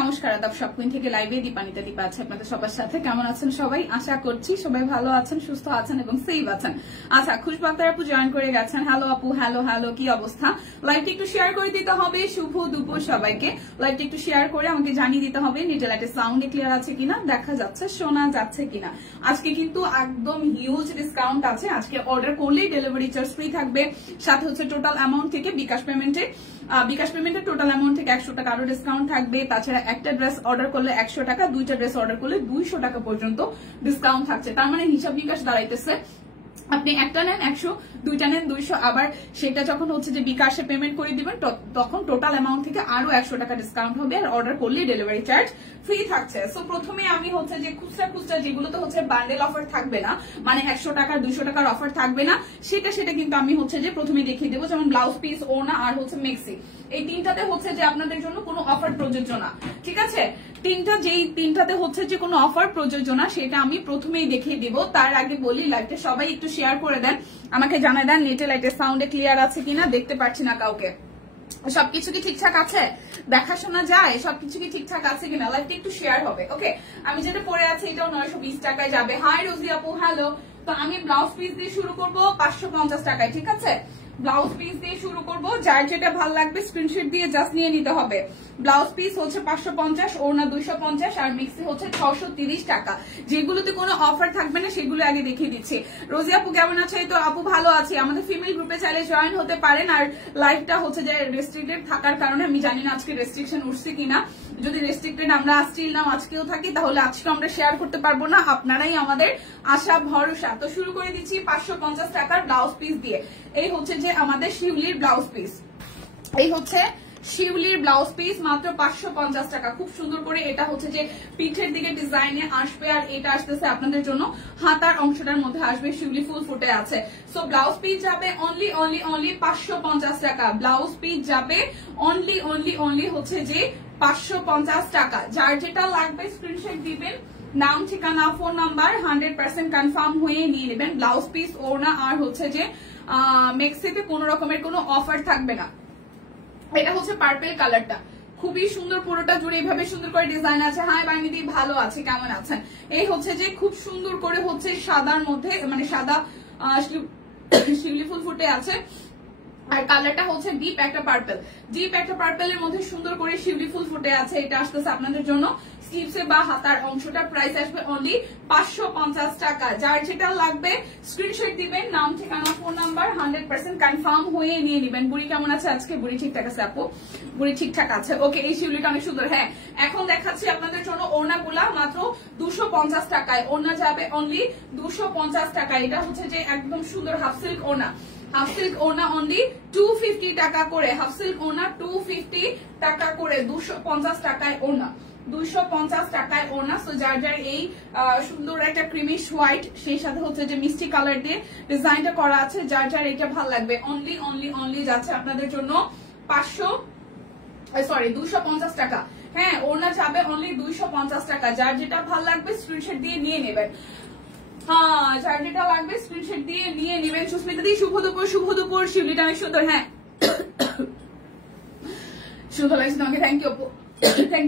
নমস্কার আদাব সব কুইন থেকে লাইভে দীপানিতা দীপা আছে আপনাদের সবার সাথে। কেমন আছেন সবাই? আশা করছি সবাই ভালো আছেন, সুস্থ আছেন এবং সেফ আছেন। আচ্ছা, খুশবু আক্তার আপু জয়েন করে গেছেন। হ্যালো আপু, হ্যালো হ্যালো, কি অবস্থা? লাইভটা একটু শেয়ার করে দিতে হবে। শুভ দুপুর সবাইকে। লাইভটা একটু শেয়ার করে আমাকে জানিয়ে দিতে হবে নেটেলাইটের সাউন্ডে ক্লিয়ার আছে কিনা, দেখা যাচ্ছে, শোনা যাচ্ছে কিনা। আজকে কিন্তু একদম হিউজ ডিসকাউন্ট আছে। আজকে অর্ডার করলেই ডেলিভারি চার্জ ফ্রি থাকবে, সাথে হচ্ছে টোটাল অ্যামাউন্ট থেকে বিকাশ পেমেন্টের টোটাল অ্যামাউন্ট থেকে 100 টাকা আরো ডিসকাউন্ট থাকবে। তাছাড়া একটা ড্রেস অর্ডার করলে 100 টাকা, দুইটা ড্রেস অর্ডার করলে 200 টাকা পর্যন্ত ডিসকাউন্ট থাকছে। তার মানে হিসাব নিকাশ দাঁড়াইতেছে আপনি একটা নেন 100, দুইটা নেন 200, আবার সেটা যখন হচ্ছে যে বিকাশে পেমেন্ট করে দিবেন তখন টোটাল অ্যামাউন্ট থেকে আরো 100 টাকা ডিসকাউন্ট হবে, আর অর্ডার করলে ডেলিভারি চার্জ ফ্রি থাকছে। সো প্রথমে আমি হচ্ছে যে খুচরা যেগুলোতে হচ্ছে বান্ডেল অফার থাকবে না, মানে 100 টাকার 200 টাকার অফার থাকবে না, সেটা কিন্তু আমি হচ্ছে যে প্রথমে দেখিয়ে দেবো। যেমন ব্লাউজ পিস, ওড়না আর হচ্ছে মেক্সি, এই তিনটাতে হচ্ছে যে আপনাদের জন্য কোনো অফার প্রযোজ্য না। ঠিক আছে, তিনটাতে হচ্ছে যে কোনো অফার প্রযোজ্য না, সেটা আমি প্রথমেই দেখিয়ে দিব। তার আগে বলি লাইভটা সবাই একটু শেয়ার করে দেন, আমাকে জানাই দেন নেটে লাইটের সাউন্ডে ক্লিয়ার আছে কিনা, দেখতে পাচ্ছি না কাউকে। সবকিছু কি ঠিকঠাক আছে, দেখাশোনা যায়, সবকিছু কি ঠিকঠাক আছে কিনা, লাইভটা একটু শেয়ার হবে। ওকে, আমি যেটা পরে আছি এটাও 920 টাকায় যাবে। হাই রোজি আপু, হ্যালো। তো আমি ব্লাউজ পিস দিয়ে শুরু করবো 550 টাকায়। ঠিক আছে, ব্লাউজ পিস দিয়ে শুরু করব, যার যেটা ভালো লাগবে স্ক্রিনশট দিয়ে জাস্ট নিয়ে নিতে হবে। ব্লাউজ পিস হচ্ছে 550, ওড়না 250 আর মিক্সি হচ্ছে 630 টাকা। যেগুলোতে কোনো অফার থাকবে না সেগুলো আগে দেখিয়ে দিচ্ছি। রোজি আপু কেমন আছে? তো আপু ভালো আছি। আমাদের ফিমেল গ্রুপে চাইলে জয়েন হতে পারেন। আর লাইভটা হচ্ছে যে রেস্ট্রিক্টেড থাকার কারণে আমি জানি না আজকে রেস্ট্রিকশন উঠছে কিনা। যদি রেস্ট্রিক্টেড আমরা স্টিল নাও আজকেও থাকি, তাহলে আজকে আমরা শেয়ার করতে পারবো না। আপনারাই আমাদের আশা ভরসা। তো শুরু করে দিচ্ছি 550 টাকার ব্লাউজ পিস দিয়ে। এই হচ্ছে যে আমাদের শিউলির ব্লাউজ পিস, এই হচ্ছে শিউলির ব্লাউজ পিস, মাত্র 550 টাকা। খুব সুন্দর করে এটা হচ্ছে যে পিঠের দিকে ডিজাইনে আসবে, আর এটা আসতেছে আপনাদের জন্য হাতার অংশটার মধ্যে আসবে, শিউলি ফুল ফুটে আছে। সো ব্লাউজ পিস যাবে অনলি 550 টাকা। ব্লাউজ পিস যাবে অনলি হচ্ছে যে 550 টাকা। যার যেটা লাগবে স্ক্রিনশট দিবেন, নাম, ঠিকানা, ফোন নাম্বার 100% কনফার্ম হয়ে নিয়ে নেবেন। ব্লাউজ পিস, ওড়না আর হচ্ছে যে মেক্সিতে কোনো রকমের কোনো অফার থাকবে না। এটা হচ্ছে পার্পল কালারটা, খুবই সুন্দর, পুরোটা জুড়ে এইভাবে সুন্দর করে ডিজাইন আছে। হাই বানিদি, ভালো আছে, কেমন আছেন? এই হচ্ছে যে খুব সুন্দর করে হচ্ছে সাদার মধ্যে, মানে সাদা শিউলি ফুল ফুটে আছে, আর কালারটা হচ্ছে ডিপ একটা পার্পেলের মধ্যে সুন্দর করে শিউলি ফুল ফুটে আছে। এটা আসতেছে আপনাদের জন্য স্লিভসে বা হাতার অংশটা, প্রাইস আসবে অনলি 550 টাকা। যার যেটা লাগবে স্ক্রিনশট দিবেন, নাম, ঠিকানা, ফোন নাম্বার 100% কনফার্ম হয়ে নিয়ে নেবেন। বুড়ি কেমন আছে আজকে? বুড়ি ঠিকঠাক আছে আপু, বুড়ি ঠিকঠাক আছে। ওকে, এই শিউলিটা অনেক সুন্দর। হ্যাঁ, এখন দেখাচ্ছি আপনাদের জন্য ওড়নাগুলা মাত্র 250 টাকায়। ওড়না যাবে অনলি 250 টাকা। এটা হচ্ছে যে একদম সুন্দর হাফ সিল্ক ওড়না, হাফ সিল্ক ওড়না অনলি 250 টাকা করে। হাফ সিল্ক ওড়না 250 টাকা করে, 250 টাকায় ওড়না, 250 টাকায় ওড়না। সো যার যার এই সুন্দর একটা ক্রিমিশ হোয়াইট, সেই সাথে হচ্ছে যে মিষ্টি কালার দিয়ে ডিজাইনটা করা আছে, যার যার এটা ভালো লাগবে অনলি যাচ্ছে আপনাদের জন্য 250 টাকা। হ্যাঁ, ওড়না যাবে অনলি 250 টাকা। যার যেটা ভালো লাগবে স্ক্রিনশট দিয়ে নিয়ে নেবেন। হ্যাঁ, যার যেটা লাগবে স্ক্রিনশট দিয়ে নিয়ে নেবেন। সুস্মিতা দি, শুভ দুপুর। শিউলিটা অনেক সুন্দর। হ্যাঁ, সুন্দর লাগছে তোমাকে, থ্যাংক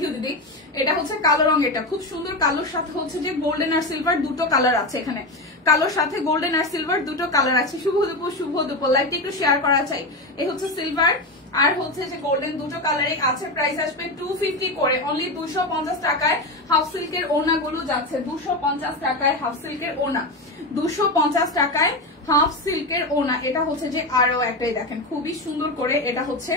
ইউ দিদি। এটা হচ্ছে কালো রং, এটা খুব সুন্দর। কালোর সাথে হচ্ছে যে গোল্ডেন আর সিলভার দুটো কালার আছে এখানে, কালোর সাথে গোল্ডেন আর সিলভার দুটো কালার আছে। শুভ দুপুর। লাইকটা একটু শেয়ার করা চাই। এই হচ্ছে সিলভার আর হচ্ছে যে গোল্ডেন, দুটো কালারই আছে। প্রাইস আসবে 250 করে, অনলি 250 টাকায়। হাফ সিল্কের ওড়না গুলো যাচ্ছে 250 টাকায়। হাফ সিল্কের ওড়না 250 টাকায়, হাফ সিল্কের ওড়না। এটা হচ্ছে যে আরো একটাই দেখেন, খুবই সুন্দর করে এটা হচ্ছে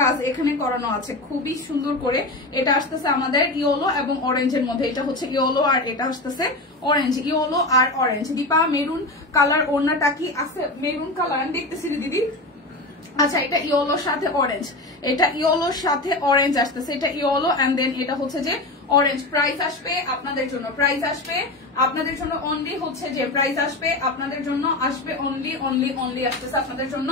কাজ এখানে করানো আছে, খুবই সুন্দর করে। এটা আসতেছে আমাদের ইয়েলো এবং অরেঞ্জের মধ্যে, এটা হচ্ছে ইয়েলো আর এটা আসতেছে অরেঞ্জ, ইয়েলো আর অরেঞ্জ। দীপা, মেরুন কালার ওড়নাটা কি আছে? মেরুন কালার আমি দেখতেছি দিদি। আচ্ছা, এটা ইয়েলোর সাথে অরেঞ্জ, এটা ইয়েলোর সাথে অরেঞ্জ আসতেছে, এটা ইয়েলো এন্ড দেন এটা হচ্ছে যে অরেঞ্জ। প্রাইস আসবে আপনাদের জন্য অনলি হচ্ছে যে প্রাইস আসবে আপনাদের জন্য আসবে অনলি আসতেছে আপনাদের জন্য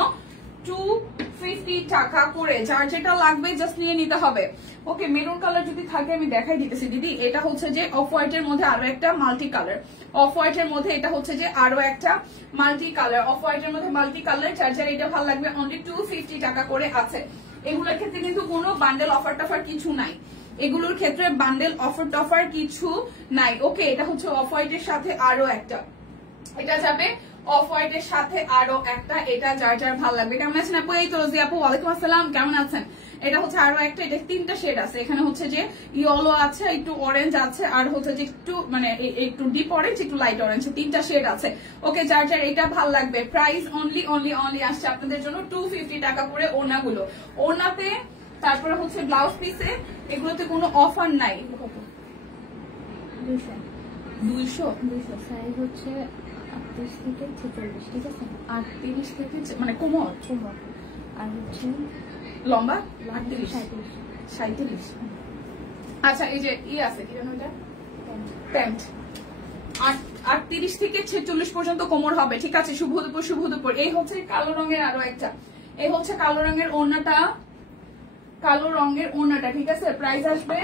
250 টাকা করে। যার যেটা লাগবে জাস্ট নিয়ে নিতে হবে। ওকে, মেরুন কালার যদি থাকে আমি দেখাই দিতেছি দিদি। এটা হচ্ছে যে অফ হোয়াইটের মধ্যে আরো একটা মাল্টি কালার, অফ হোয়াইটের মধ্যে এটা হচ্ছে যে আরো একটা মাল্টি কালার, অফ হোয়াইটের মধ্যে মাল্টি কালার। যার যার এটা ভালো লাগবে অনলি 250 টাকা করে আছে। এগুলোর ক্ষেত্রে কিন্তু কোনো বান্ডেল অফার টাফার কিছু নাই, এগুলোর ক্ষেত্রে বান্ডেল অফার টফার কিছু নাই। ওকে, এটা হচ্ছে অফ হোয়াইটের সাথে আরো একটা, এটা যাবে অফ হোয়াইটের সাথে আরো একটা, এটা যার যার ভালো লাগবে। কেমন আছেন আপু? এই তো রোজি আপু, ওয়ালাইকুম আসসালাম, কেমন আছেন? এটা হচ্ছে আরো একটা, এটা 3টা শেড আছে। এখানে হচ্ছে যে ইয়েলো আছে, একটু অরেঞ্জ আছে, আর হচ্ছে যে একটু মানে একটু ডিপ অরেঞ্জ, একটু লাইট অরেঞ্জ, 3টা শেড আছে। ওকে, যার যার এটা ভালো লাগবে। প্রাইস অনলি আসছে আপনাদের জন্য 250 টাকা করে ওড়নাগুলো। ওড়নাতে তারপরে হচ্ছে ব্লাউজ পিসে, এগুলোতে কোনো অফার নাই। 200 সাইজ হচ্ছে 38 থেকে 46, ঠিক আছে? 38 থেকে মানে কোমর আর হচ্ছে লম্বা 37। আচ্ছা, এই যে আছে কি জানো এটা, প্যান্ট 38 থেকে 46 পর্যন্ত কোমর হবে, ঠিক আছে? শুভ দুপুর। এই হচ্ছে কালো রঙের আরো একটা, এই হচ্ছে কালো রঙের ওড়নাটা, ঠিক আছে? প্রাইস আসবে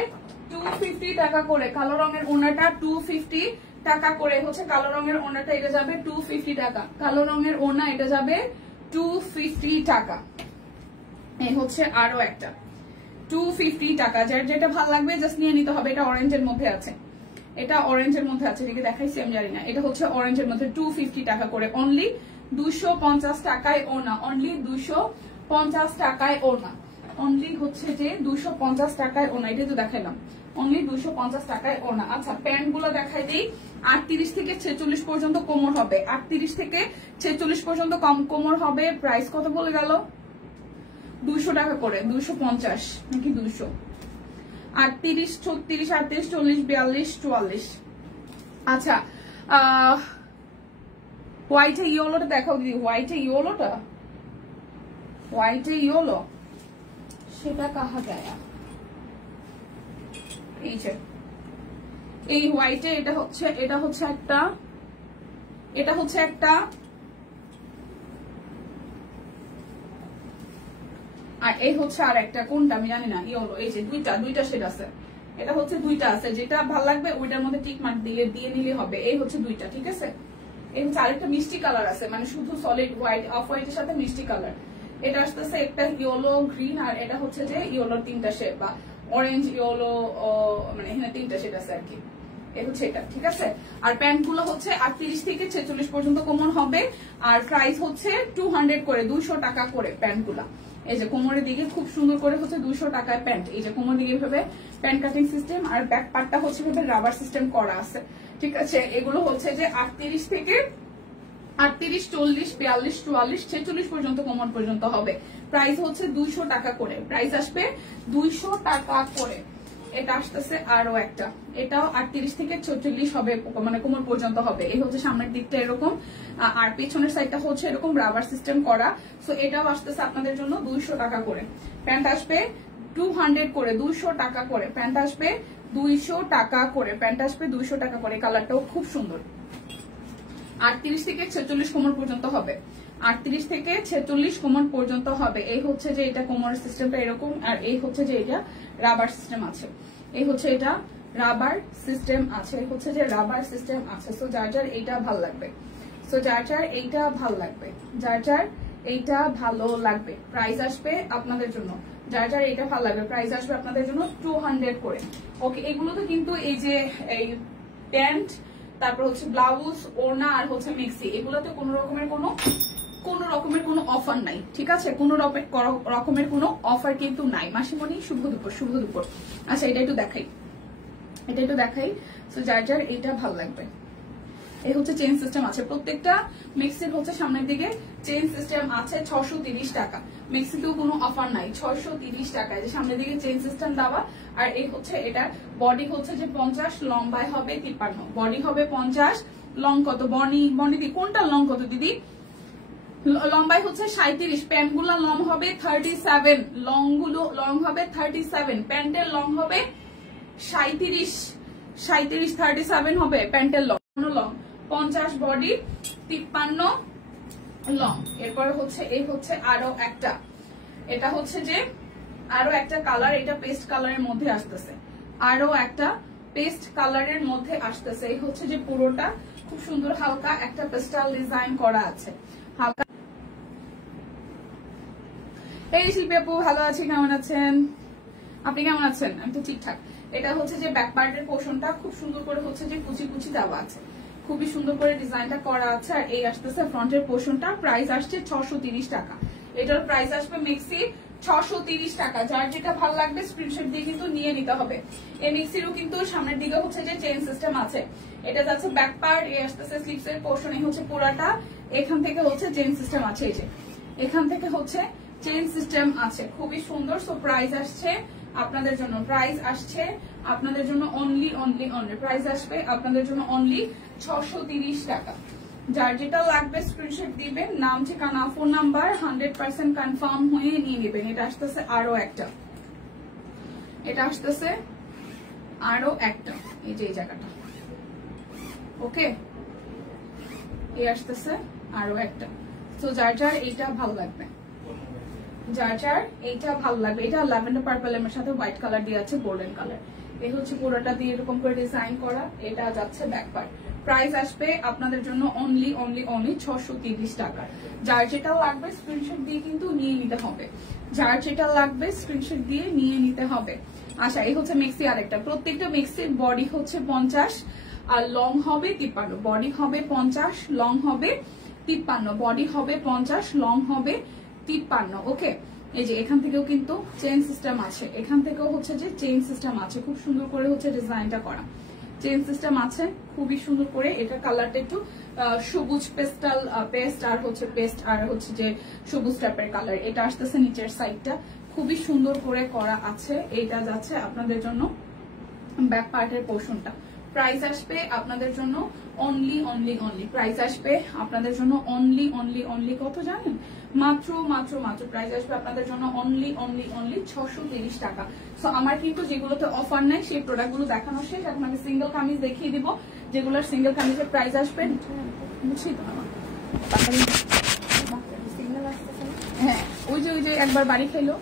250 টাকা করে। কালো রঙের ওড়নাটা 250 টাকা করে হচ্ছে কালো রঙের ওড়নাটা, এটা যাবে 250 টাকা। কালো রঙের ওড়না এটা যাবে 250 টাকা। এই হচ্ছে আরো একটা 250 টাকা। যার যেটা ভালো লাগবে জাস্ট নিয়ে নিতে হবে। এটা অরেঞ্জের মধ্যে আছে, এটাকে দেখাইছি আমি জানি না। এটা হচ্ছে অরেঞ্জের মধ্যে 250 টাকা করে। অনলি 250 টাকায় ওড়না, অনলি 250 টাকায় ওড়না, অনলি হচ্ছে যে 250 টাকায় ওড়না। এটা তো দেখাইলাম, অনলি 250 টাকায় ওড়না। আচ্ছা, প্যান্ট গুলো দেখাই দিই। 38 থেকে 46 পর্যন্ত কোমর হবে, 38 থেকে 46 পর্যন্ত কোমর হবে। প্রাইস কত বলে গেল? 200 টাকা করে, 250 নাকি 200? 38, 36, 38, 40, 42, 44। আচ্ছা, হোয়াইটে ইয়েলোটা দেখাও দিদি। হোয়াইটে ইয়েলো সেটা কাহা যায়? এই যে এই হোয়াইটে, এটা হচ্ছে একটা, আর এই হচ্ছে আর একটা, কোনটা আমি জানি না। ইয়েলো, এই যে দুইটা শেড আছে। এটা হচ্ছে দুইটা আছে, যেটা ভালো লাগবে ওইটার মধ্যে টিক মার্ক দিয়ে নিলে হবে। এই হচ্ছে দুইটা, ঠিক আছে? এই হচ্ছে আরেকটা মিষ্টি কালার আছে, মানে শুধু সলিড হোয়াইট, অফ হোয়াইটের সাথে মিষ্টি কালার। এটা আসতেছে একটা ইয়েলো গ্রিন, আর এটা হচ্ছে যে ইয়েলোর 3টা শেড, বা অরেঞ্জ ইয়েলো, মানে এখানে 3টা শেড আছে আর কি। এই হচ্ছে এটা, ঠিক আছে? আর প্যান্ট গুলো হচ্ছে 38 থেকে 46 পর্যন্ত কোমর হবে, আর প্রাইস হচ্ছে 200 করে, 200 টাকা করে প্যান্ট গুলা। এই যে কোমরের দিকে খুব সুন্দর করে হচ্ছে 200 টাকায় প্যান্ট। এই যে কোমরের দিকে ভাবে প্যান্ট কাটিং সিস্টেম, আর ব্যাক পার্টটা হচ্ছে ভাবে রাবার সিস্টেম করা আছে, ঠিক আছে? এগুলো হচ্ছে যে 38 থেকে 38, 40, 42, 44, 46 পর্যন্ত কোমর পর্যন্ত হবে। প্রাইস হচ্ছে 200 টাকা করে, প্রাইস আসবে 200 টাকা করে। এটা আসতেছে আরো একটা, এটাও 38 থেকে 46 হবে, মানে কোমর পর্যন্ত হবে। এই হচ্ছে সামনের দিকটা এরকম, আর পেছনের সাইডটা হচ্ছে এরকম রাবার সিস্টেম করা। সো এটাও আসতেছে আপনাদের জন্য 200 টাকা করে। প্যান্ট আসবে 200 করে, 200 টাকা করে। প্যান্ট আসবে 200 টাকা করে, প্যান্ট আসবে 200 টাকা করে। কালারটাও খুব সুন্দর। 38 থেকে 46 কোমর পর্যন্ত হবে, 38 থেকে 46 কোমর পর্যন্ত হবে। এই হচ্ছে যে এটা কোমর সিস্টেমটা এরকম, আর এই হচ্ছে যে এটা রাবার সিস্টেম আছে। এই হচ্ছে এটা রাবার সিস্টেম আছে, এই হচ্ছে যে রাবার সিস্টেম আছে। সো যার যার এইটা ভালো লাগবে, এইটা ভালো লাগবে। প্রাইস আসবে আপনাদের জন্য, যার যার এইটা ভালো লাগবে, প্রাইস আসবে আপনাদের জন্য 200 করে। ওকে, এগুলো তো কিন্তু এই যে এই প্যান্ট, তারপর হচ্ছে ব্লাউজ, ওড়না, আর হচ্ছে মিক্সি, এগুলোতে কোনো রকমের কোনো অফার নাই, ঠিক আছে? কোনো রকমের কোনো অফার কিন্তু নাই। মাসিমণি শুভ দুপুর। আচ্ছা, এটা একটু দেখাই। তো যার যার এইটা ভালো লাগবে। এই হচ্ছে চেইন সিস্টেম আছে, প্রত্যেকটা মিক্সির হচ্ছে সামনের দিকে চেইন সিস্টেম আছে। 630 টাকা, মিক্সিতেও কোনো অফার নাই, 630 টাকা। যে সামনের দিকে চেইন সিস্টেম দেওয়া। আর এই হচ্ছে এটার বডি হচ্ছে যে 50, লম্বায় হবে 53, বডি হবে 50, লং কত? বডি কোনটা লং কত দিদি? লম্বায় হচ্ছে 37, প্যান্ট গুলা লং হবে 37, লং হবে 37, প্যান্টের লং হবে 37, 37 হবে প্যান্টের লং। 50 body, 53 long. এরপরে হচ্ছে এই হচ্ছে আরো একটা, এটা হচ্ছে যে আরো একটা কালার, এটা পেস্ট কালারের মধ্যে আসতেছে, আরো একটা পেস্ট কালারের মধ্যে আসতেছে। এই হচ্ছে যে পুরোটা খুব সুন্দর হালকা একটা পেস্টাল ডিজাইন করা আছে, হালকা। এই শিল্পী আপু ভালো আছি, কেমন আছেন? আপনি কেমন আছেন? আমি তো ঠিকঠাক। এটা হচ্ছে যে ব্যাক পার্টের পোর্শনটা খুব সুন্দর করে হচ্ছে যে কুচি কুচি দেওয়া আছে, খুবই সুন্দর করে ডিজাইনটা করা আছে। আর এই আসতেছে ফ্রন্টের পোর্শনটা, প্রাইস আসছে 630 টাকা। এটার প্রাইস আসবে মিক্সি 630 টাকা। যার যেটা ভালো লাগবে স্ক্রিনশট দিয়ে কিন্তু নিয়ে নিতে হবে। এই মিক্সিরও কিন্তু সামনের দিকে হচ্ছে যে চেইন সিস্টেম আছে। এটা যাচ্ছে ব্যাক পার্ট, এই আসতেছে স্লিপসের পোর্শন, এই হচ্ছে পুরাটা। এখান থেকে হচ্ছে চেইন সিস্টেম আছে, এই যে এখান থেকে হচ্ছে চেইন সিস্টেম আছে, খুবই সুন্দর। সো প্রাইস আসছে আপনাদের জন্য, প্রাইস আসছে আপনাদের জন্য অনলি প্রাইস আসবে আপনাদের জন্য অনলি 630 টাকা। যার যেটা লাগবে স্ক্রিনশট দিবেন, নাম ঠিকানা ফোন নাম্বার 100% কনফার্ম হয়ে নিয়ে নেবেন। এটা আসতেছে আরো একটা, এটা আসতেছে আরো একটা, এই যে এই জায়গাটা, ওকে, এই আসতেছে আরো একটা। তো যার যার এইটা ভালো লাগবে, যার যার এইটা ভালো লাগবে। এটা ল্যাভেন্ডার পার্পল এর সাথে হোয়াইট কালার দিয়ে আছে, গোল্ডেন কালার। এই হচ্ছে পুরোটা দিয়ে এরকম করে ডিজাইন করা। এটা যাচ্ছে ব্যাক পার্ট। প্রাইস আসবে আপনাদের জন্য অনলি 630 টাকা। যার যেটা লাগবে স্ক্রিনশট দিয়ে কিন্তু নিয়ে নিতে হবে, যার যেটা লাগবে স্ক্রিনশট দিয়ে নিয়ে নিতে হবে। আচ্ছা, এই হচ্ছে মেক্সি আরেকটা। প্রত্যেকটা মেক্সির বডি হচ্ছে 50 আর লং হবে 53। বডি হবে 50, লং হবে 53। বডি হবে 50, লং হবে 53। ওকে, এই যে এখান থেকেও কিন্তু চেইন সিস্টেম আছে, এখান থেকেও হচ্ছে যে চেইন সিস্টেম আছে, খুব সুন্দর করে হচ্ছে ডিজাইনটা করা। চেইন সিস্টেম আছে খুবই সুন্দর করে। এটা কালারটা একটু সবুজ পেস্টাল পেস্ট আর হচ্ছে পেস্ট আর হচ্ছে যে সবুজ টাইপের কালার। এটা আসতেছে নিচের সাইডটা, খুবই সুন্দর করে করা আছে। এইটা যাচ্ছে আপনাদের জন্য ব্যাক পার্টের পোর্শনটা। প্রাইস আসবে আপনাদের জন্য অনলি প্রাইস আসবে আপনাদের জন্য অনলি কত জানেন? মাত্র প্রাইস আসবে আপনাদের জন্য অনলি 630 টাকা। সো আমার কিন্তু যেগুলোতে অফার নাই সেই প্রোডাক্টগুলো দেখানো শেষ। এখন আমি সিঙ্গেল কামিজ দেখিয়ে দিব, যেগুলোর সিঙ্গেল কামিজের প্রাইস আসবে, বুঝছি তো আমার হ্যাঁ, ওই যে একবার বাড়ি খেলো,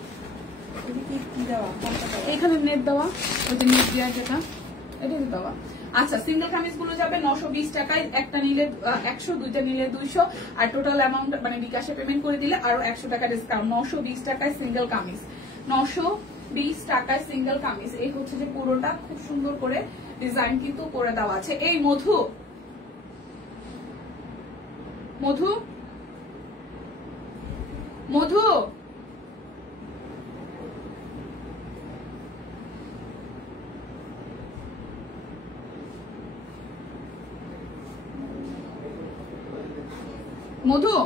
এখানে নেট দেওয়া, ওই যে নেট দেওয়া যেটা, এটা দেওয়া। আচ্ছা, সিঙ্গেল কামিজ গুলো যাবে 920 টাকায়, একটা নিলে 100, দুইটা নিলে 200, আর টোটাল অ্যামাউন্ট মানে বিকাশে পেমেন্ট করে দিলে আরো 100 টাকা ডিসকাউন্ট। 920 টাকায় সিঙ্গেল কামিজ, 920 টাকায় সিঙ্গেল কামিজ। এই হচ্ছে যে পুরোটা খুব সুন্দর করে ডিজাইন কিন্তু করে দেওয়া আছে। এই মধু মধু মধু মধু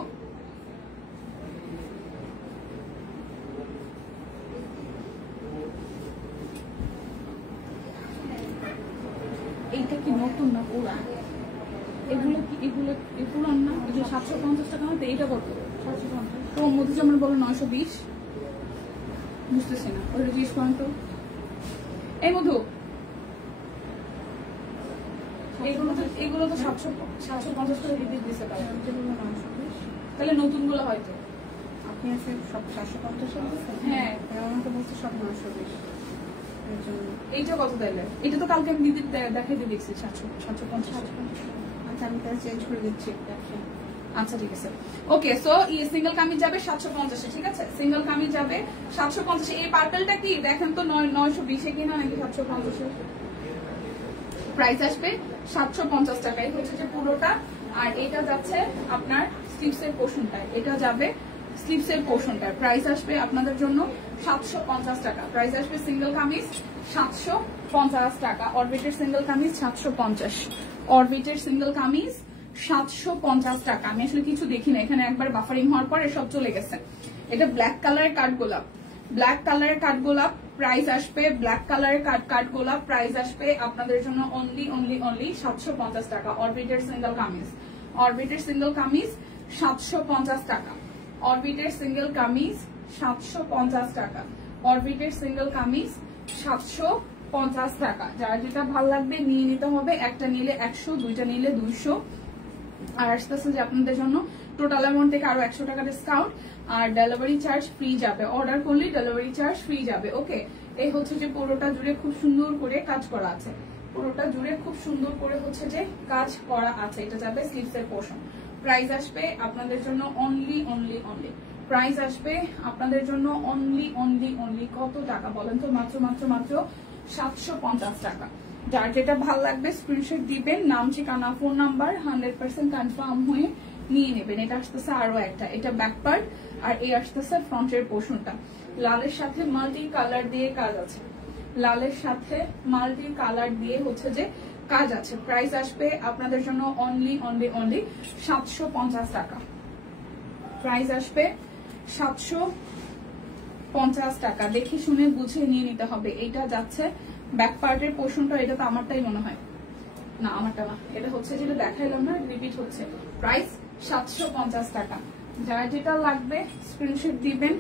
এইটা কি নতুন না পুরান? এগুলো কি এগুলো পুরান না? 750 টাকা মধ্যে এইটা কত? 750। তো মধু যেমন বলো 920, বুঝতেছি না, ওইটা জিজ্ঞেস করেন তো। এই মধু, এগুলো তো 750 টাকা দিতে দিচ্ছে, তাহলে নতুন গুলো হয়তো আপনি আছে সব 750। হ্যাঁ, আমাকে বলছে সব 920। এইটা কত তাইলে? এটা তো কালকে আমি দিদি দেখাইতে দেখছি 750। আচ্ছা, আমি তাহলে চেঞ্জ করে দিচ্ছি। আচ্ছা ঠিক আছে, ওকে। সো সিঙ্গেল কামিজ যাবে 750, ঠিক আছে? সিঙ্গেল কামিজ যাবে 750। এই পার্পলটা কি দেখেন তো 920 কিনা নাকি 750? প্রাইস আসবে 750 টাকা। এই হচ্ছে যে পুরোটা। আর এটা যাচ্ছে আপনার স্লিপসের পোর্শনটায়, এটা যাবে স্লিপসের পোর্শনটায়। প্রাইস আসবে আপনাদের জন্য 750 টাকা। প্রাইস আসবে সিঙ্গেল কামিজ 750 টাকা। অরবিটের সিঙ্গেল কামিজ 750, অরবিটের সিঙ্গেল কামিজ 750 টাকা। আমি আসলে কিছু দেখি না, এখানে একবার বাফারিং হওয়ার পরে সব চলে গেছে। এটা ব্ল্যাক কালারের কাঠগোলাপ, ব্ল্যাক কালারের কাঠগোলাপ। প্রাইস আসবে ব্ল্যাক কালারের কাঠগোলাপ, প্রাইস আসবে আপনাদের জন্য অনলি 750 টাকা। অরবিটের সিঙ্গেল কামিজ, অরবিটের সিঙ্গেল কামিজ 750 টাকা। অরবিটের সিঙ্গেল কামিজ 750 টাকা। অরবিটের সিঙ্গেল কামিজ 750 টাকা। যার যেটা ভালো লাগবে নিয়ে নিতে হবে। একটা নিলে 100, দুইটা নিলে 200। আর আসতেছে যে আপনাদের জন্য টোটাল অ্যামাউন্ট থেকে আরো 100 টাকা ডিসকাউন্ট, আর ডেলিভারি চার্জ ফ্রি যাবে। অর্ডার করলে ডেলিভারি চার্জ ফ্রি যাবে। ওকে, এই হচ্ছে যে পুরোটা জুড়ে খুব সুন্দর করে কাজ করা আছে, পুরোটা জুড়ে খুব সুন্দর করে হচ্ছে যে কাজ করা আছে। এটা যাবে স্লিভসের পোর্শন। প্রাইস আসবে আপনাদের জন্য অনলি প্রাইস আসবে আপনাদের জন্য অনলি অনলি অনলি কত টাকা বলেন তো? মাত্র মাত্র মাত্র 750 টাকা। যার যেটা ভালো লাগবে স্ক্রিনশট দিবেন, নাম ঠিকানা ফোন নাম্বার 100% কনফার্ম হয়ে নিয়ে নেবেন। এটা আসতেছে আরো একটা, এটা ব্যাক পার্ট আর এই আসতেছে ফ্রন্টের পোর্শনটা। লালের সাথে মাল্টি কালার দিয়ে কাজ আছে, লালের সাথে মাল্টি কালার দিয়ে হচ্ছে যে কাজ আছে। প্রাইস আসবে আপনাদের জন্য অনলি অনলি অনলি 750 টাকা। প্রাইস আসবে 750 টাকা। দেখে শুনে বুঝে নিয়ে নিতে হবে। এইটা যাচ্ছে ব্যাক পার্টের পোর্শনটা, এটা তো আমারটাই মনে হয় না, আমারটা না, এটা হচ্ছে যেটা দেখাইলাম না, রিপিট হচ্ছে। প্রাইস 750 টাকা। যারা যেটা লাগবে স্ক্রিনশট দিবেন,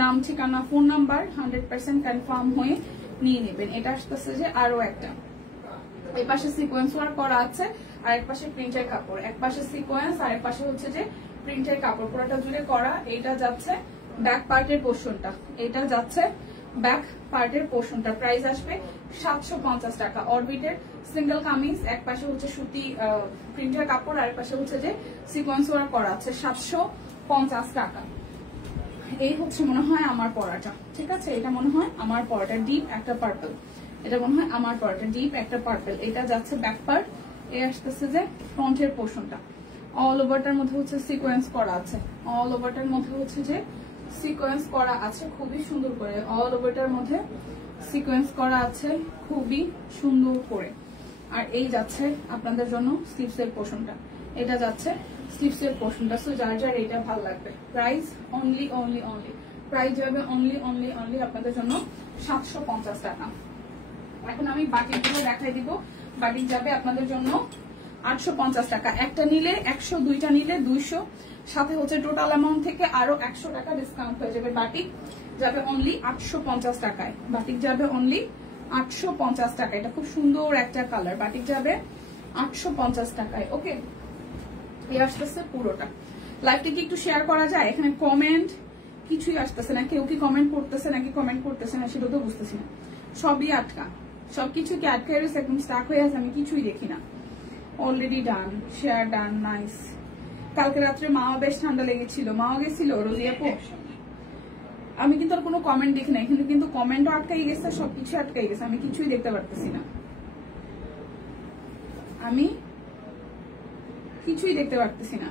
নাম ঠিকানা ফোন নাম্বার 100% কনফার্ম হয়ে নিয়ে নেবেন। এটা আসতেছে যে আরো একটা, এই পাশে সিকোয়েন্স ওয়ার্ক করা আছে আর এক পাশে প্রিন্টের কাপড়, এক পাশে সিকোয়েন্স আর এক পাশে হচ্ছে যে প্রিন্টের কাপড়, পুরোটা জুড়ে করা। এটা যাচ্ছে ব্যাক পার্টের পোর্শনটা, এটা যাচ্ছে ব্যাক পার্টের পোর্শনটা। প্রাইস আসবে 750 টাকা। অরবিটের সিঙ্গেল কামিজ, এক পাশে হচ্ছে সুতি প্রিন্টের কাপড় আর এক পাশে হচ্ছে যে সিকোয়েন্স ওয়ার্ক করা আছে, 750 টাকা। এই হচ্ছে মনে হয় আমার পরাটা, ঠিক আছে? এটা মনে হয় আমার পরাটা, ডিপ একটা পার্পল, এটা মনে হয় আমার পরাটা, ডিপ একটা পার্পল। এটা যাচ্ছে ব্যাক পার্ট, এই আসতেছে যে ফ্রন্টের পোর্শনটা। অল ওভারটার মধ্যে হচ্ছে সিকোয়েন্স করা আছে, অল ওভারটার মধ্যে হচ্ছে যে সিকোয়েন্স করা আছে খুবই সুন্দর করে, অল ওভারটার মধ্যে সিকোয়েন্স করা আছে খুবই সুন্দর করে। আর এই যাচ্ছে আপনাদের জন্য স্লিভসের পোর্শনটা, এটা যাচ্ছে স্লিভসের পোর্শনটা। সো যার যার এটা ভালো লাগবে। Price only only only, price যাবে অনলি অনলি অনলি আপনাদের জন্য 750 টাকা। এখন আমি বাটিকগুলো দেখাই দিব। বাটিক যাবে আপনাদের জন্য 850 টাকা। একটা নিলে 100, দুইটা নিলে 200, সাথে হচ্ছে টোটাল অ্যামাউন্ট থেকে আরো 100 টাকা ডিসকাউন্ট হয়ে যাবে। বাটিক যাবে অনলি 850 টাকায়, বাটিক যাবে অনলি 850 টাকা। এটা খুব সুন্দর একটা কালার, বাটিক যাবে 850 টাকায়। ওকে, এই আসতেছে পুরোটা। লাইভটি কি একটু শেয়ার করা যায়? এখানে কমেন্ট কিছুই আসতেছে না, কেউ কি কমেন্ট করতেছে নাকি কমেন্ট করতেছে না সেটা তো বুঝতেছি না। সবই আটকা, সবকিছু কি আটকা রয়েছে, একদম স্টাক হয়ে আছে, আমি কিছুই দেখি না। Already done, share done, nice. কালকে রাত্রে মাও বেশ ঠান্ডা লেগেছিল, মাও গেছিল রোজি আপু। আমি কিন্তু আর কোনো কমেন্ট দেখি না, এখানে কিন্তু কমেন্টও আটকাই গেছে, সবকিছু আটকাই গেছে, আমি কিছুই দেখতে পারতেছি না, আমি কিছুই দেখতে পারতেছি না।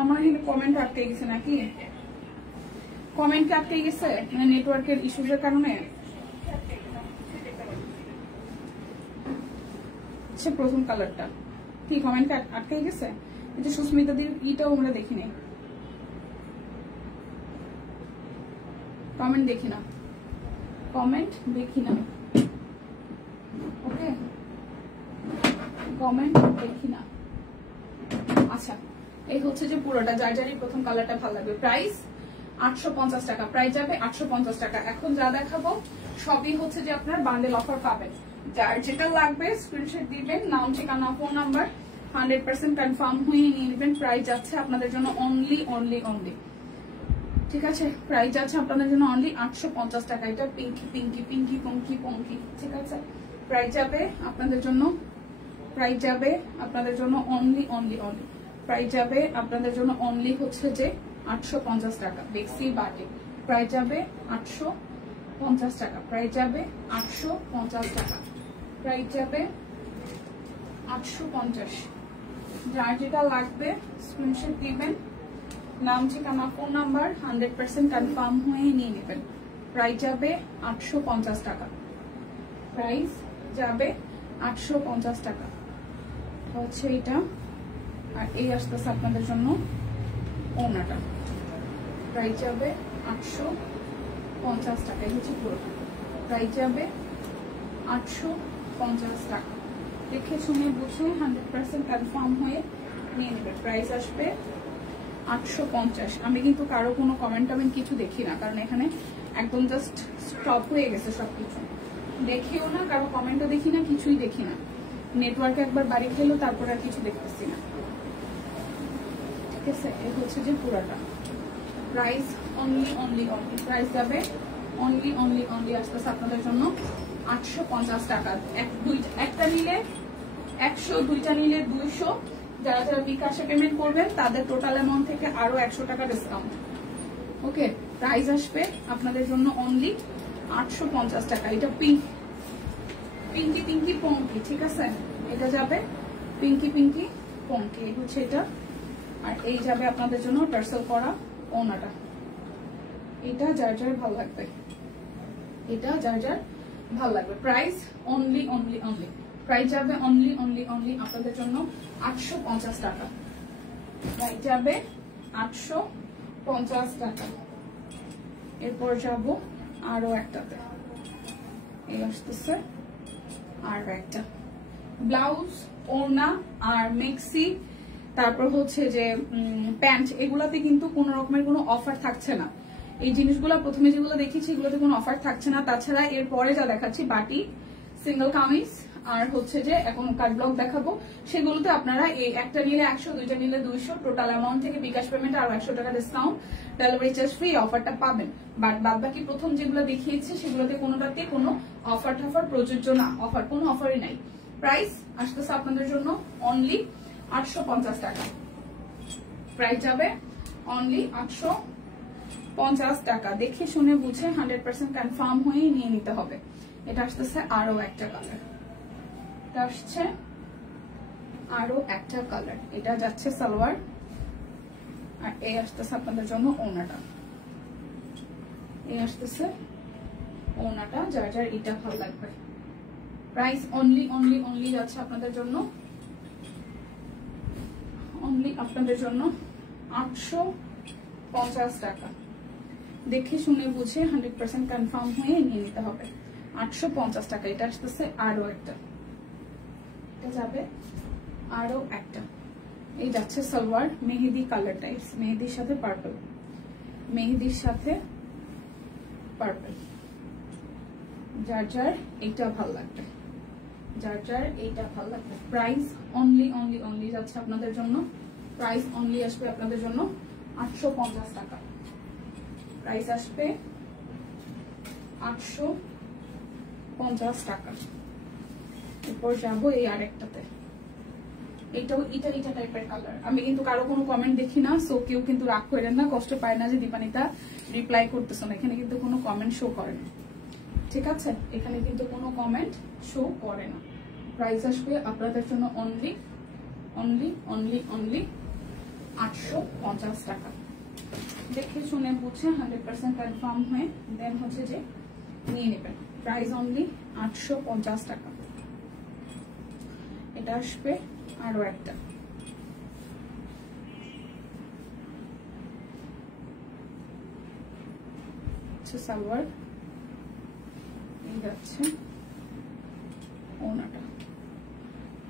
আমার এখানে কমেন্ট আটকাই গেছে নাকি? কমেন্ট আটকাই গেছে মানে নেটওয়ার্কের ইস্যুজের কারণে। প্রথম কালারটা কি কমেন্ট আটকাই গেছে? এটা সুস্মিতাদের ইটাও আমরা দেখি নাই, কমেন্ট দেখি না, কমেন্ট দেখি না। ওকে, কমেন্ট দেখি না। আচ্ছা, এই হচ্ছে যে পুরোটা, যার যারই প্রথম কালারটা ভালো লাগবে। প্রাইস 850 টাকা, প্রাইস যাবে 850 টাকা। এখন যা দেখাবো সবই হচ্ছে যে আপনার বান্ডেল অফার পাবেন। যার যেটা লাগবে স্ক্রিনশট দিবেন, নাম ঠিকানা ফোন নাম্বার 100% কনফার্ম হয়ে নিয়ে নেবেন। প্রাইস যাচ্ছে আপনাদের জন্য অনলি অনলি অনলি, ঠিক আছে? প্রাইস যাচ্ছে আপনাদের জন্য অনলি 850 টাকা। এটা পিঙ্কি পিঙ্কি পিঙ্কি পঙ্কি পঙ্কি, ঠিক আছে? প্রাইস যাবে আপনাদের জন্য, প্রাইস যাবে আপনাদের জন্য অনলি অনলি অনলি, প্রাইস যাবে আপনাদের জন্য অনলি হচ্ছে যে 850 টাকা। বেক্সি বাটিক প্রাইস যাবে 850 টাকা, প্রাইস যাবে 850 টাকা, প্রাইস যাবে 850। যার যেটা লাগবে স্ক্রিনশট দিবেন, নাম ঠিকানা ফোন নাম্বার 100% কনফার্ম হয়ে নিয়ে নেবেন। প্রাইস যাবে 850 টাকা, প্রাইস যাবে 850 টাকা হচ্ছে এটা। আর এই আসতেছে আপনাদের জন্য ওনাটা, প্রাইস যাবে 850 টাকা। এই হচ্ছে পুরো, প্রাইস যাবে 850 টাকা। দেখে শুনে বুঝে 100% কনফার্ম হয়ে নিয়ে নেবেন। প্রাইস আসবে 850। আমি কিন্তু কারো কোনো কমেন্ট টমেন্ট কিছু দেখি না, কারণ এখানে একদম জাস্ট স্টপ হয়ে গেছে সবকিছু। দেখিও না, কারো কমেন্টও দেখি না, কিছুই দেখি না। নেটওয়ার্কে একবার বাড়ি গেলো, তারপর আর কিছু দেখতেছি না, ঠিক আছে? এই হচ্ছে যে পুরাটা। Price only only only, price যাবে অনলি অনলি অনলি আসতেছে আপনাদের জন্য 850 টাকা। একটা নিলে 100, দুইটা নিলে 200। যারা যারা বিকাশে পেমেন্ট করবেন তাদের টোটাল অ্যামাউন্ট থেকে আরো 100 টাকা ডিসকাউন্ট। ওকে, প্রাইস আসবে আপনাদের জন্য অনলি 850 টাকা। এটা পিঙ্কি পিঙ্কি পঙ্কি, ঠিক আছে? এটা যাবে পিঙ্কি পিঙ্কি পঙ্কি, এই হচ্ছে এটা। আর এই যাবে আপনাদের জন্য টার্সেল করা ওনাটা। এটা যার যার ভালো লাগবে, এটা যার যার ভালো লাগবে। Price only only only, price যাবে অনলি অনলি অনলি আপনাদের জন্য 850 টাকা। প্রাইস যাবে 850 টাকা। এরপর যাব আরো একটাতে, এই আসতেছে আরো একটা ব্লাউজ, ওড়না আর মেক্সি, তারপর হচ্ছে যে প্যান্ট, এগুলাতে কিন্তু কোনো রকমের কোনো অফার থাকছে না। এই জিনিসগুলো প্রথমে যেগুলো দেখিয়েছি এগুলোতে কোনো অফার থাকছে না। তাছাড়া এর পরে যা দেখাচ্ছি বাটি, সিঙ্গেল কামিজ আর হচ্ছে যে এখন কাট ব্লক দেখাবো, সেগুলোতে আপনারা এই একটা নিলে 100, দুইটা নিলে 200, টোটাল অ্যামাউন্ট থেকে বিকাশ পেমেন্ট আর 100 টাকা ডিসকাউন্ট, ডেলিভারি চার্জ ফ্রি অফারটা পাবেন। বাট বাদ বাকি প্রথম যেগুলো দেখিয়েছি সেগুলোতে কোনোটাতে কোনো অফার টাফার প্রযোজ্য না, অফার কোনো অফারই নাই। প্রাইস আসতেছে আপনাদের জন্য অনলি 850 টাকা। প্রাইস যাবে অনলি 850 টাকা। দেখে শুনে বুঝে 100% কনফার্ম হয়ে নিয়ে নিতে হবে। এটা আসতেছে আরো একটা কালার, এটা আসছে আরো একটা কালার। এটা যাচ্ছে সালোয়ার আর এই আসতেছে আপনাদের জন্য ওড়নাটা, এই আসতেছে ওড়নাটা, যার যার এটা ভালো লাগবে। প্রাইস অনলি অনলি অনলি যাচ্ছে আপনাদের জন্য অনলি আপনাদের জন্য 850 টাকা। দেখে শুনে বুঝে 100% কনফার্ম হয়ে নিয়ে নিতে হবে। 850 টাকা। এটা আসতেছে আরো একটা, এটা যাবে আরো একটা। এই যাচ্ছে সালোয়ার, মেহেদি কালার টাইপস, মেহেদির সাথে পার্পল, মেহেদির সাথে পার্পল, যার যার এইটা ভালো লাগবে, যার যার এইটা ভালো লাগবে। প্রাইস অনলি অনলি অনলি যাচ্ছে আপনাদের জন্য, প্রাইস অনলি আসবে আপনাদের জন্য 850 টাকা। প্রাইস আসবে 850 টাকা। এরপর যাবো এই আরেকটাতে, এইটাও এটা এটা টাইপের কালার। আমি কিন্তু কারো কোনো কমেন্ট দেখি না, সো কেউ কিন্তু রাগ করেন না, কষ্ট পায় না যে দীপানিতা রিপ্লাই করতেছ না। এখানে কিন্তু কোনো কমেন্ট শো করে না, ঠিক আছে? এখানে কিন্তু কোনো কমেন্ট শো করে না। প্রাইস আসবে আপনাদের জন্য অনলি অনলি অনলি অনলি 850 টাকা। দেখে শুনে বুঝে 100% কনফার্ম হয়ে দেন হচ্ছে যে নিয়ে নেবেন। প্রাইস অনলি 850 টাকা। এটা আসবে আরো একটা, সালোয়ার, এই যাচ্ছে ওড়নাটা।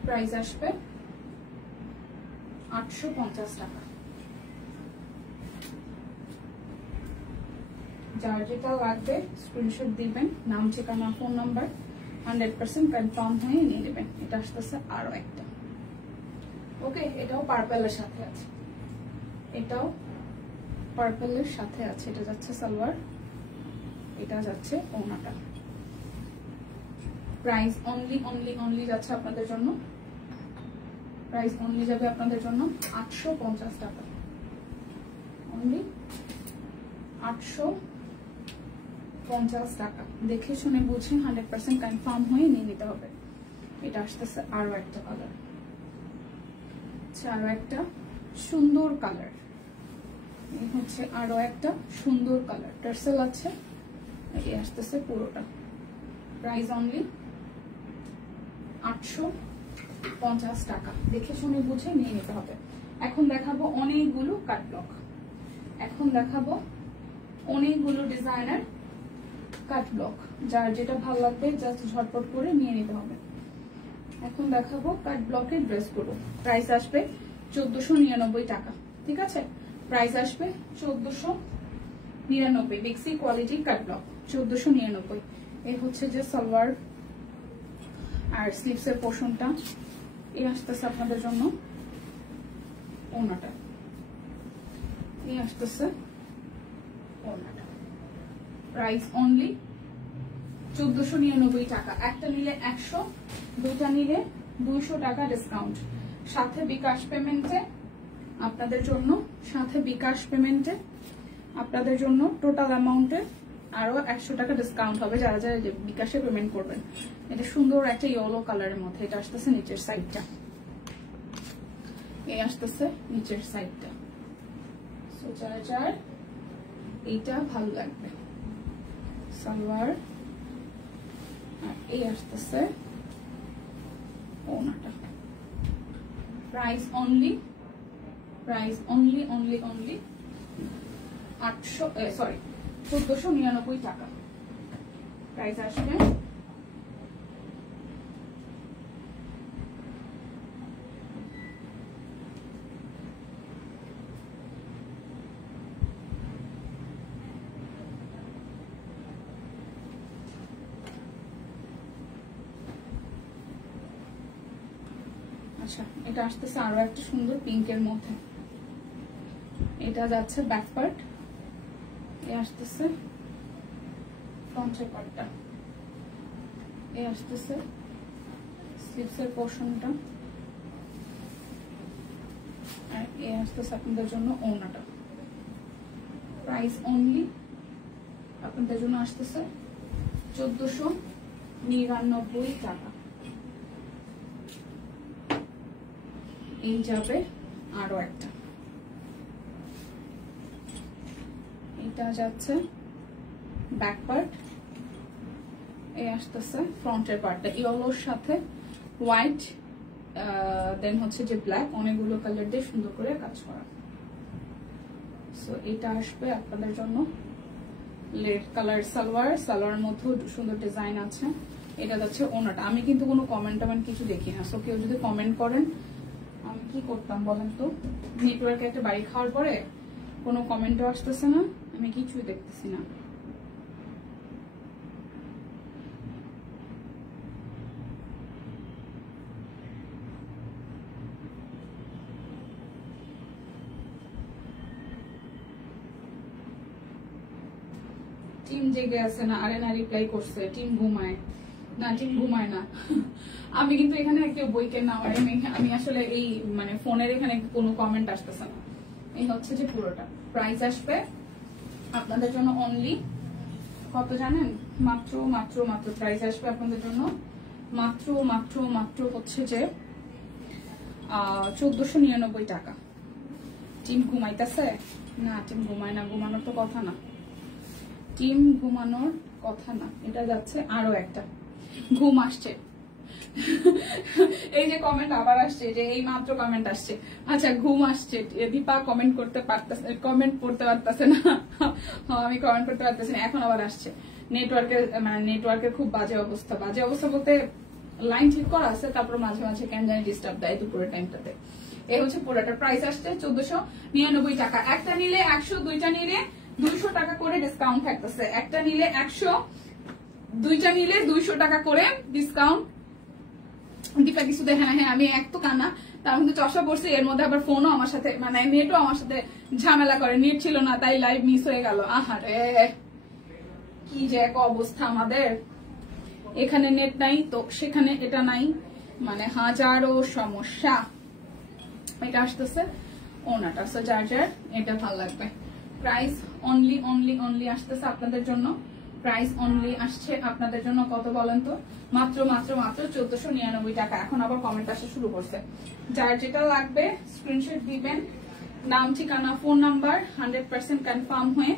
প্রাইস আসবে 850 টাকা। যার যেটা লাগবে স্ক্রিনশট দিবেন, নাম, ঠিকানা, ফোন নাম্বার, 100% কনফার্ম হয়ে নিয়ে নেবেন। এটা আসতেছে আরো একটা, ওকে? এটাও পার্পলের সাথে আছে, এটাও পার্পলের সাথে আছে। এটা যাচ্ছে সালোয়ার, এটা যাচ্ছে ওড়নাটা। প্রাইস অনলি অনলি অনলি যাচ্ছে আপনাদের জন্য, প্রাইস অনলি যাবে আপনাদের জন্য 850 টাকা। অনলি 850 টাকা। দেখে শুনে বুঝে 100% কনফার্ম হয়ে নিয়ে নিতে হবে। এটা আসতেছে আরো একটা কালার, আরো একটা সুন্দর কালার, এই হচ্ছে আরো একটা সুন্দর কালার। টার্সেল আছে, এই আসতেছে পুরোটা। প্রাইস অনলি 850 টাকা। দেখে শুনে বুঝে নিয়ে নিতে হবে। এখন দেখাবো অনেকগুলো কাট ব্লক, এখন দেখাবো অনেকগুলো ডিজাইনার কাট ব্লক। যার যেটা ভালো লাগবে জাস্ট ঝটপট করে নিয়ে নিতে হবে। এখন দেখাবো কাট ব্লকের ড্রেসগুলো। প্রাইস আসবে 1499 টাকা, ঠিক আছে? প্রাইস আসবে 1499। বেক্সি কোয়ালিটি কাট ব্লক 1499। এই হচ্ছে যে সালোয়ার আর স্লিভস এর পোর্শনটা, এই আসতেছে আপনাদের জন্য ওড়নাটা, এই আসতেছে ওড়নাটা। প্রাইস অনলি 1499 টাকা। একটা নিলে 100, দুটা নিলে 200 টাকা ডিসকাউন্ট। সাথে বিকাশ পেমেন্টে আপনাদের জন্য, সাথে বিকাশ পেমেন্টে আপনাদের জন্য টোটাল অ্যামাউন্টে আরো 100 টাকা ডিসকাউন্ট হবে যারা যারা বিকাশে পেমেন্ট করবেন। এটা সুন্দর একটা ইয়েলো কালারের মধ্যে, এটা আসতেছে নিচের সাইডটা, এই আসতেছে নিচের সাইডটা। সো যারা যার এইটা ভালো লাগবে, সালোয়ার আর এই আসতেছে ওনাটা। প্রাইস অনলি 1499 টাকা প্রাইস আসবে। আচ্ছা, এটা আসতেছে আরো একটা সুন্দর পিঙ্কের মধ্যে, এটা যাচ্ছে ব্যাক পার্ট, এ আসতেছে ফ্রন্টের পার্টটা, এ আসতেছে স্লিভসের পোর্শনটা, আর এ আসতেছে আপনাদের জন্য ওড়নাটা। প্রাইস অনলি আপনাদের জন্য আসতেছে 1499 টাকা। এই যাবে আরো একটা, এটা যাচ্ছে ব্যাক পার্ট, এই আসতেছে ফ্রন্টের পার্টটা ইয়েলোর সাথে হোয়াইট, দেন হচ্ছে যে ব্ল্যাক, অনেকগুলো কালার দিয়ে সুন্দর করে কাজ করা। সো এটা আসবে আপনাদের জন্য রেড কালার সালোয়ার, সালোয়ার মধ্যেও সুন্দর ডিজাইন আছে। এটা যাচ্ছে ওনাটা। আমি কিন্তু কোনো কমেন্ট কিছু দেখি না, সো কেউ যদি কমেন্ট করেন আমি কি করতাম বলেন তো? নেটওয়ার্কে একটা বাড়ি খাওয়ার পরে কোনো কমেন্টও আসতেছে না, আমি কিছুই দেখতেছি না। টিম জেগে আছে না? আরে না, রিপ্লাই করছে টিম ঘুমায় না, টিম ঘুমায় না। আমি কিন্তু এখানে কেউ বই কেন না, আমি আসলে এই মানে ফোনের এখানে কোনো কমেন্ট আসতেছে না। এই হচ্ছে যে পুরোটা প্রাইস আসবে আপনাদের জন্য অনলি কত জানেন? মাত্র মাত্র মাত্র প্রাইস আসবে আপনাদের জন্য মাত্র মাত্র মাত্র হচ্ছে যে 1499 টাকা। টিম ঘুমাইতেছে না? টিম ঘুমায় না, ঘুমানোর তো কথা না, টিম ঘুমানোর কথা না। এটা যাচ্ছে আরো একটা, ঘুম আসছে। এই যে কমেন্ট আবার আসছে, যে এই মাত্র কমেন্ট আসছে। আচ্ছা, ঘুম আসছে, দীপা কমেন্ট করতে পারতেছে, কমেন্ট পড়তে পারতেছে না। আমি কমেন্ট করতে পারতেছি না, এখন আবার আসছে। নেটওয়ার্কের খুব বাজে অবস্থা। বাজে অবস্থা বলতে লাইন ঠিক করা আছে, তারপর মাঝে মাঝে কেন জানি ডিস্টার্ব দেয় দুপুরের টাইমটাতে। এই হচ্ছে পুরোটা প্রাইস আসছে 1499 টাকা। একটা নিলে 100, দুইটা নিলে 200 টাকা করে ডিসকাউন্ট থাকতেছে। একটা নিলে 100, দুইটা নিলে 200 টাকা করে ডিসকাউন্ট। দীপা কিছু দেখে না? হ্যাঁ, আমি এক তো কানা, তার মধ্যে চশমা পড়ছি, এর মধ্যে আবার ফোনও আমার সাথে, মানে নেটও আমার সাথে ঝামেলা করে। নেট ছিল না, তাই লাইভ মিস হয়ে গেল। আহারে, কি যে এক অবস্থা আমাদের। এখানে নেট নাই তো সেখানে এটা নাই, মানে হাজারো সমস্যা। এটা আসতেছে ওনাটা, সো যার যার এটা ভালো লাগবে। প্রাইস অনলি অনলি অনলি আসতেছে আপনাদের জন্য, প্রাইস অনলি আসছে আপনাদের জন্য কত বলেন তো? মাত্র মাত্র মাত্র 1499 টাকা। এখন আবার কমেন্ট আসা শুরু করছে। যার যেটা লাগবে স্ক্রিনশট দিবেন, নাম, ঠিকানা, ফোন নাম্বার 100% কনফার্ম হয়ে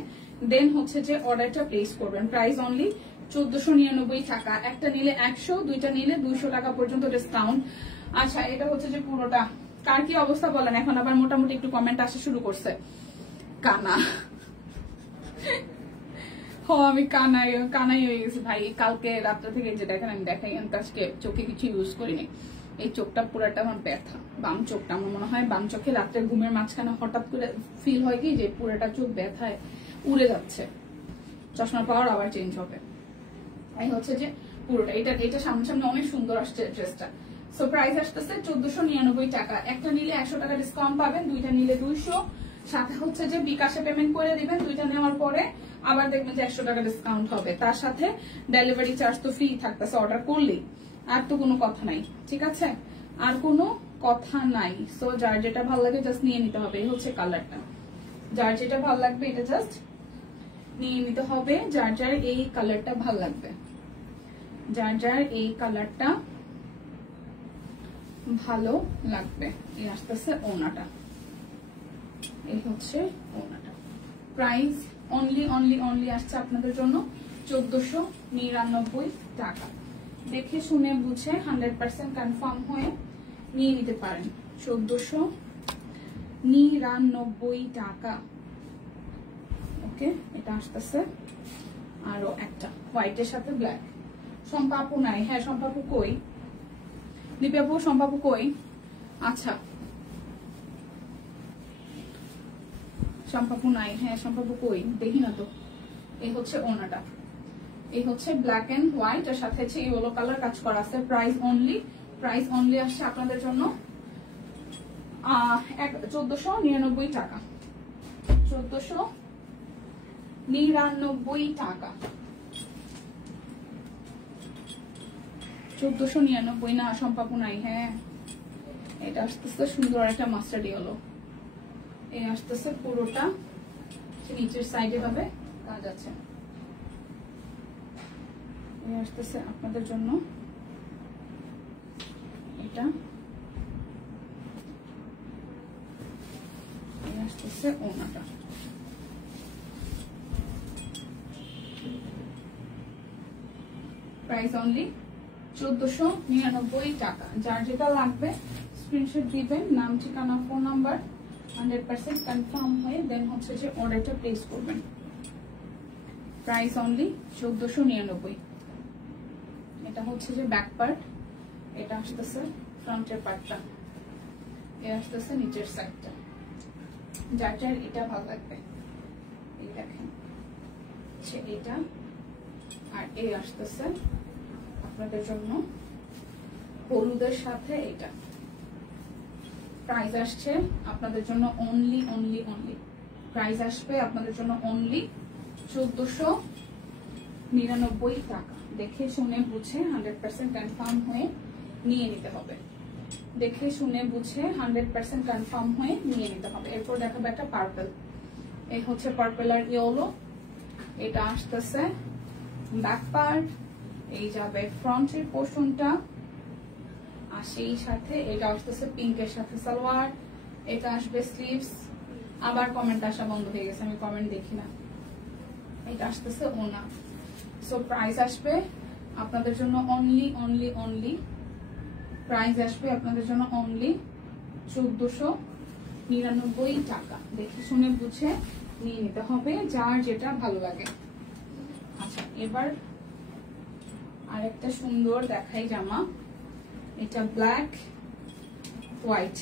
দেন হচ্ছে যে অর্ডারটা প্লেস করবেন। প্রাইস অনলি 1499 টাকা। একটা নিলে 100, দুইটা নিলে 200 টাকা পর্যন্ত ডিসকাউন্ট। আচ্ছা, এটা হচ্ছে যে পুরোটা। কার কি অবস্থা বলেন? এখন আবার মোটামুটি একটু কমেন্ট আসা শুরু করছে। কানা আমি কানাই হয়ে গেছি ভাই। কালকে রাত্রে থেকে যে দেখেন আমি দেখাই, আজকে চোখে কিছু ইউজ করিনি। এই চোখটা পুরাটা আমার ব্যথা, বাম চোখটা। আমার মনে হয় বাম চোখে রাত্রে ঘুমের মাঝখানে হঠাৎ করে ফিল হয় কি যে পুরাটা চোখ ব্যথায় উড়ে যাচ্ছে। চশমার পাওয়ার আবার চেঞ্জ হবে। এই হচ্ছে যে পুরোটা। এটা সামনে অনেক সুন্দর আসছে ড্রেসটা। সো প্রাইস আসতেছে 1499 টাকা। একটা নিলে 100 টাকা ডিসকাউন্ট পাবেন, দুইটা নিলে 200। সাথে হচ্ছে যে বিকাশে পেমেন্ট করে দিবেন, দুইটা নেওয়ার পরে আবার দেখবেন যে 100 টাকা ডিসকাউন্ট হবে। তার সাথে ডেলিভারি চার্জ তো ফ্রি থাকতেছে অর্ডার করলেই। আর তো কোনো কথা নাই, ঠিক আছে? আর কোনো কথা নাই। সো যার যেটা ভালো লাগে জাস্ট নিয়ে নিতে হবে। এই হচ্ছে কালারটা, যার যেটা ভালো লাগবে এটা জাস্ট নিয়ে নিতে হবে। যার যার এই কালারটা ভালো লাগবে, যার যার এই কালারটা ভালো লাগবে। এই আসতেছে ওনাটা, এই হচ্ছে ওনাটা। প্রাইস অনলি অনলি অনলি আসছে আপনাদের জন্য 1499 টাকা। দেখে শুনে বুঝে 100% কনফার্ম হয়ে নিয়ে নিতে পারেন। 1499 টাকা। ওকে, এটা আসতেছে আরো একটা হোয়াইটের সাথে ব্ল্যাক। সম্পাপু নাই? হ্যাঁ সম্পাপু কই? দীপাপু সম্পাপু কই? আচ্ছা সম্পাপু নাই। হ্যাঁ সম্পাপু কই দেখি না তো। এই হচ্ছে ওনাটা, এই হচ্ছে ব্ল্যাক এন্ড হোয়াইট, এর সাথে হচ্ছে ইয়েলো কালার কাজ করা আছে। প্রাইস অনলি আসছে আপনাদের জন্য 1499 টাকা। 1499 টাকা। 1499 না সম্পাপু নাই। হ্যাঁ এটা আসতেছে সুন্দর একটা মাস্টার্ড ইয়েলো। এই আসতেছে পুরোটা নিচের সাইডে ভাবে কাজ আছে। এই আসতেছে আপনাদের জন্য এটা, এই আসতেছে ওনাটা। প্রাইস অনলি 1499 টাকা। যার যেটা লাগবে স্ক্রিনশট দিবেন, নাম ঠিকানা ফোন নাম্বার 100% কনফার্ম হয়ে দেন হচ্ছে যে অর্ডারটা প্লেস করবেন। Price only 1499। এটা হচ্ছে যে ব্যাক পার্ট, এটা আসতেছে ফ্রন্টের পার্টটা, এ আসতেছে নিচের সাইডটা। যার যার এটা ভালো লাগবে এই দেখেন এটা, আর এই আসতেছে আপনাদের জন্য হলুদের সাথে এটা। প্রাইস আসছে আপনাদের জন্য অনলি অনলি অনলি, প্রাইস আসবে আপনাদের জন্য অনলি 1499 টাকা। দেখে শুনে বুঝে 100% কনফার্ম হয়ে নিয়ে নিতে হবে। দেখে শুনে বুঝে 100% কনফার্ম হয়ে নিয়ে নিতে হবে। এরপর দেখাবো একটা পার্পল। এই হচ্ছে পার্পল আর ইয়েলো। এটা আসতেছে ব্যাক পার্ট, এই যাবে ফ্রন্টের পোর্শনটা, আর সেই সাথে এটা আসতেছে পিঙ্কের সাথে সালোয়ার। এটা আসবে স্লিভস। আবার কমেন্ট আসা বন্ধ হয়ে গেছে, আমি কমেন্ট দেখি না। এটা আসতেছে ওনা। সো প্রাইস আসবে আপনাদের জন্য অনলি অনলি অনলি, প্রাইস আসবে আপনাদের জন্য অনলি 1499 টাকা। দেখে শুনে বুঝে নিয়ে নিতে হবে, যার যেটা ভালো লাগে। আচ্ছা এবার আরেকটা সুন্দর দেখাই জামা। এটা ব্ল্যাক হোয়াইট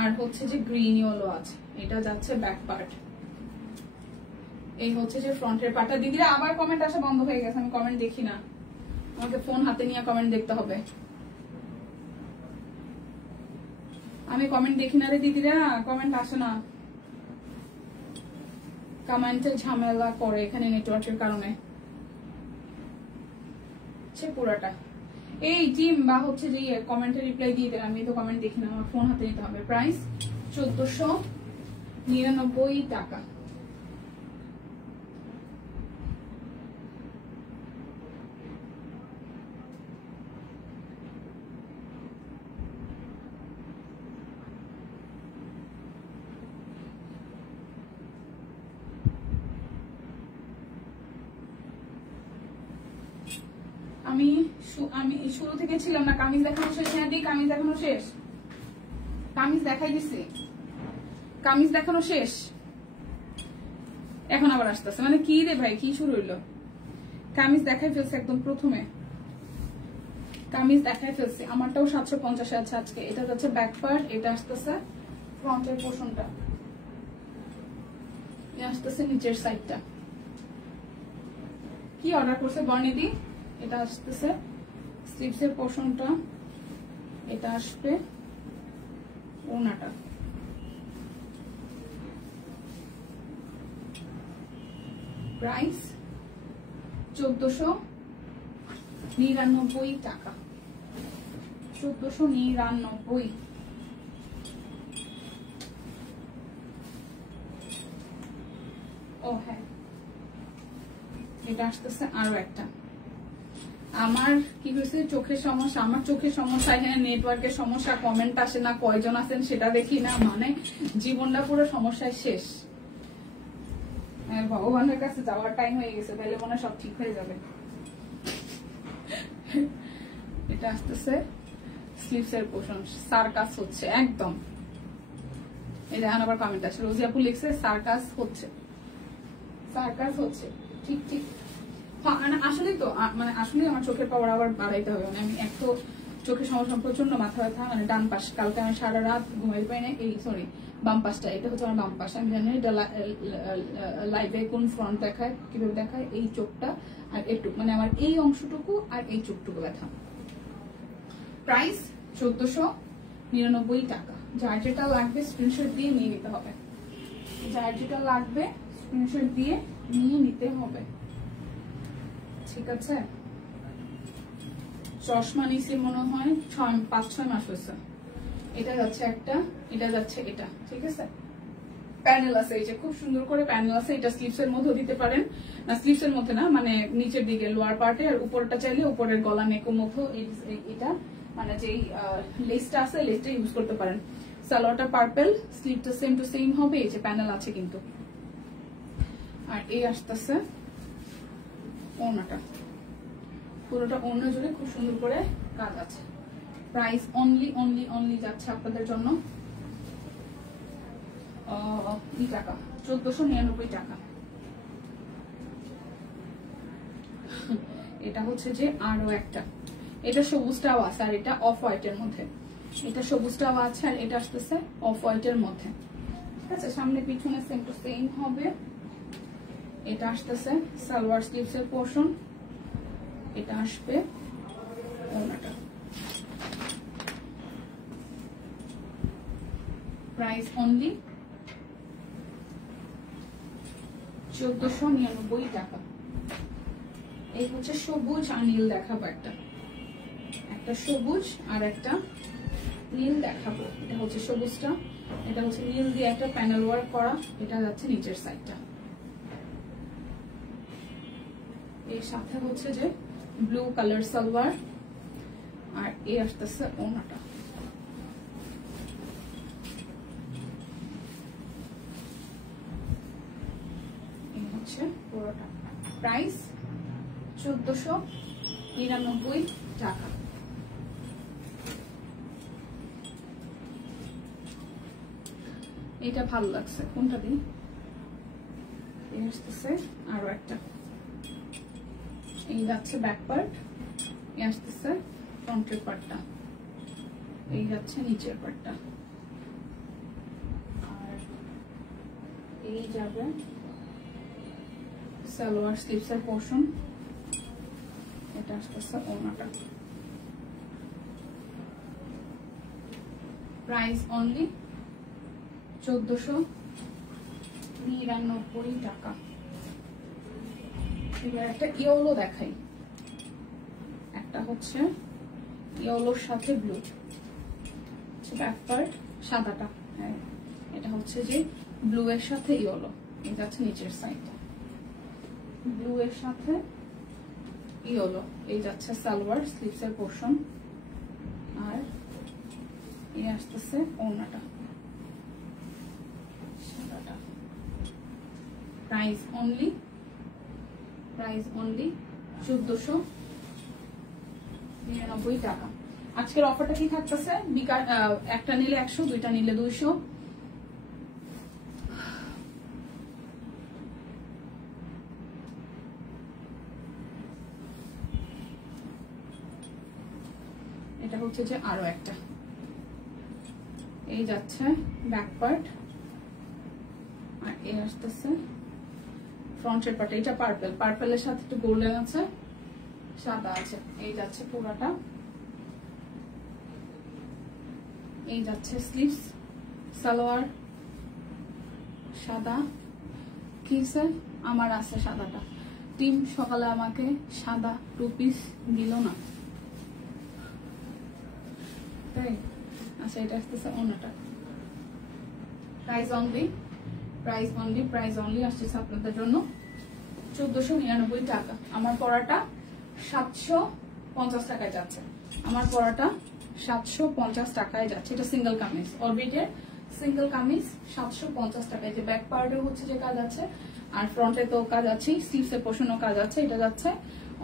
আর হচ্ছে যে গ্রিন ইয়েলো আছে। এটা যাচ্ছে ব্যাক পার্ট, এই হচ্ছে যে ফ্রন্টের পার্টটা। দিদিরা আবার কমেন্ট আসা বন্ধ হয়ে গেছে, আমি কমেন্ট দেখি না, আমাকে ফোন হাতে নিয়ে কমেন্ট দেখতে হবে। আমি কমেন্ট দেখি না রে দিদিরা, কমেন্ট আসে না, কমেন্টে ঝামেলা করে এখানে নেটওয়ার্কের কারণে। পুরাটা এই টিম বা হচ্ছে যে কমেন্টে রিপ্লাই দিয়ে দেন, আমি তো কমেন্ট দেখি না, আমার ফোন হাতে নিতে হবে। প্রাইস 1499 টাকা। আমি শুরু থেকে ছিলাম না, কামিজ দেখানো শেষ। হ্যাঁ দি কামিজ দেখানো শেষ, কামিজ দেখাই দিছি, কামিজ দেখানো শেষ, এখন আবার আসতেছে। মানে কি রে ভাই, কি শুরু হইলো? কামিজ দেখাই ফেলছে একদম প্রথমে, কামিজ দেখাই ফেলছে। আমারটাও 750 আছে আজকে। এটা যাচ্ছে ব্যাক পার্ট, এটা আসতেছে ফ্রন্টের পোর্শনটা, আসতেছে নিচের সাইডটা। কি অর্ডার করছে বর্ণিদি? এটা আসতেছে স্লিভসের পোর্শনটা, এটা আসবে ওনাটা। প্রাইস 1499 টাকা। 1499। এটা আসতেছে আরো একটা। আমার কি হয়েছে, চোখের সমস্যা। আমার চোখের সমস্যা, এখানে নেটওয়ার্কের সমস্যা, কমেন্ট আসে না, কয়জন আছেন সেটা দেখি না, মানে জীবনটা পুরো সমস্যায় শেষ। ভগবানের কাছে যাওয়ার টাইম হয়ে গেছে, তাহলে মনে হয় সব ঠিক হয়ে যাবে। এটা আসতেছে স্লিভসের পোর্শন, সার্কাস হচ্ছে একদম। এই দেখেন আবার কমেন্ট আসে, রোজিয়াপু লিখছে সার্কাস হচ্ছে, সার্কাস হচ্ছে। ঠিক ঠিক, মানে আসলেই তো, মানে আসলেই আমার চোখের পাওয়ার আবার বাড়াইতে হবে। মানে আমি এক তো চোখের সমস্যা, প্রচন্ড মাথা ব্যথা, মানে ডান পাশ, কালকে আমি সারা রাত ঘুমাইতে পারি না। এই সরি, বাম পাশটা, এটা হচ্ছে আমার বাম পাশ। আমি জানি এটা লাইভে কোন ফ্রন্ট দেখায়, কিভাবে দেখায়, এই চোখটা আর একটু, মানে আমার এই অংশটুকু আর এই চোখটুকু ব্যথা। প্রাইস 1499 টাকা। যার যেটা লাগবে স্ক্রিনশট দিয়ে নিয়ে নিতে হবে, যার যেটা লাগবে স্ক্রিনশট দিয়ে নিয়ে নিতে হবে, ঠিক আছে। চশমা নিছি মনে হয় 5-6 মাস হয়েছে। এটা যাচ্ছে একটা, এটা যাচ্ছে এটা, ঠিক আছে। প্যানেল আছে, এই যে খুব সুন্দর করে প্যানেল আছে। এটা স্লিভস এর মধ্যে দিতে পারেন, না স্লিভস এর মধ্যে না, মানে নিচের দিকে লোয়ার পার্টে, আর উপরটা চাইলে উপরের গলা নেকো মধ্যে এটা, মানে যেই লেসটা আছে লেসটা ইউজ করতে পারেন। সালোয়ারটা পার্পল, স্লিভটা সেম টু সেম হবে। এই যে প্যানেল আছে কিন্তু। আর এই আসতেছে ওড়নাটা, পুরোটা ওড়না জুড়ে খুব সুন্দর করে কাজ আছে। প্রাইস অনলি যাচ্ছে আপনাদের জন্য টাকা 1499 টাকা। এটা হচ্ছে যে আরো একটা, এটা সবুজটাও আছে, আর এটা অফ হোয়াইটের মধ্যে। এটা সবুজটাও আছে, আর এটা আসতেছে অফ হোয়াইটের মধ্যে, ঠিক আছে। সামনে পিছনে সেম টু সেম হবে। এটা আসতেছে সালোয়ার স্লিভস এর পোর্শন, এটা আসবে ওড়নাটা। প্রাইস অনলি 1499 টাকা। এই হচ্ছে সবুজ আর নীল দেখাবো, একটা সবুজ আর একটা নীল দেখাবো। এটা হচ্ছে সবুজটা, এটা হচ্ছে নীল দিয়ে একটা প্যানেল ওয়ার্ক করা। এটা যাচ্ছে নিচের সাইডটা, এর সাথে হচ্ছে যে ব্লু কালার সালোয়ার, আর এই আসতেছে ওড়নাটা। এই হচ্ছে পুরোটা। প্রাইস 1499 টাকা। এটা ভালো লাগছে, কোনটা দিই? এই আসতেছে আরো একটা, এই যাচ্ছে ব্যাক পার্ট, এই আসতেছে ফ্রন্টের পার্টটা, এই যাচ্ছে নিচের পার্টটা, আর এই যাবে সালোয়ার স্লিভস এর পোর্শন। এটা আসতেছে ওড়নাটা। প্রাইস অনলি 1499 টাকা। এবার একটা ইয়েলো দেখাই, একটা হচ্ছে ইয়েলোর সাথে ব্লু, ব্যাক পার্ট সাদাটা, হ্যাঁ এটা হচ্ছে যে ব্লু এর সাথে ইয়েলো। এই যাচ্ছে নিচের সাইডটা, ব্লু এর সাথে ইয়েলো। এই যাচ্ছে সালোয়ার স্লিভস এর পোর্শন, আর এই আসতেছে ওড়নাটা সাদাটা। প্রাইস অনলি 1499 টাকা। আজকের অফারটা কি থাকতেছে? একটা নিলে 100, দুইটা নিলে 200। এটা হচ্ছে যে আরো একটা, এই যাচ্ছে ব্যাক পার্ট, আর এই আসতেছে ফ্রন্টের পার্ট। এটা পার্পল, পার্পলের সাথে একটু গোল্ডেন আছে, সাদা আছে। এই যাচ্ছে পুরাটা, এই যাচ্ছে স্লিভস, সালোয়ার সাদা। কি স্যার আমার আছে সাদাটা, টিম সকালে আমাকে সাদা 2 পিস দিল না, তাই আচ্ছা। এটা আসতেছে ওড়নাটা। প্রাইস অনলি আসছে আপনাদের জন্য 1499 টাকা। আমার পরাটা 750 টাকায় যাচ্ছে। আমার পরাটা 750 টাকায় যাচ্ছে। এটা সিঙ্গেল কামিজ, অরবিটের সিঙ্গেল কামিজ 750 টাকায়। যে ব্যাক পার্টে হচ্ছে যে কাজ আছে আর ফ্রন্টে তো কাজ আছে, স্লিভস এর পোর্শনও কাজ আছে। এটা যাচ্ছে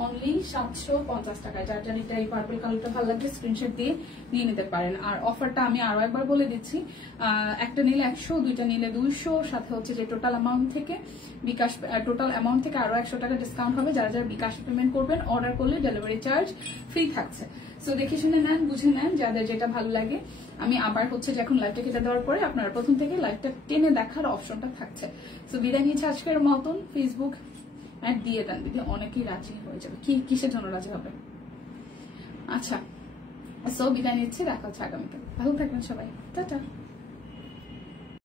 অনলি 750 টাকায়। যার যার এটা এই পার্পল কালারটা ভালো লাগবে স্ক্রিনশট দিয়ে নিয়ে নিতে পারেন। আর অফারটা আমি আরো একবার বলে দিচ্ছি, একটা নিলে 100, দুইটা নিলে 200, সাথে হচ্ছে যে টোটাল অ্যামাউন্ট থেকে বিকাশ আরো 100 টাকা ডিসকাউন্ট হবে। যারা যারা বিকাশ পেমেন্ট করবেন, অর্ডার করলে ডেলিভারি চার্জ ফ্রি থাকছে। সো দেখে শুনে নেন, বুঝে নেন, যাদের যেটা ভালো লাগে। আমি আবার হচ্ছে যে এখন লাইভটা কেটে দেওয়ার পরে আপনারা প্রথম থেকে লাইভটা টেনে দেখার অপশনটা থাকছে। সো বিদায় নিচ্ছে আজকের মতন। ফেসবুক অ্যাড দিয়ে দেন, দিদি অনেকেই রাজি হয়ে যাবে। কিসের জন্য রাজি হবে? আচ্ছা, সো বিদায় নিচ্ছি, দেখা হচ্ছে আগামীকাল। ভালো থাকবেন সবাই, টাটা।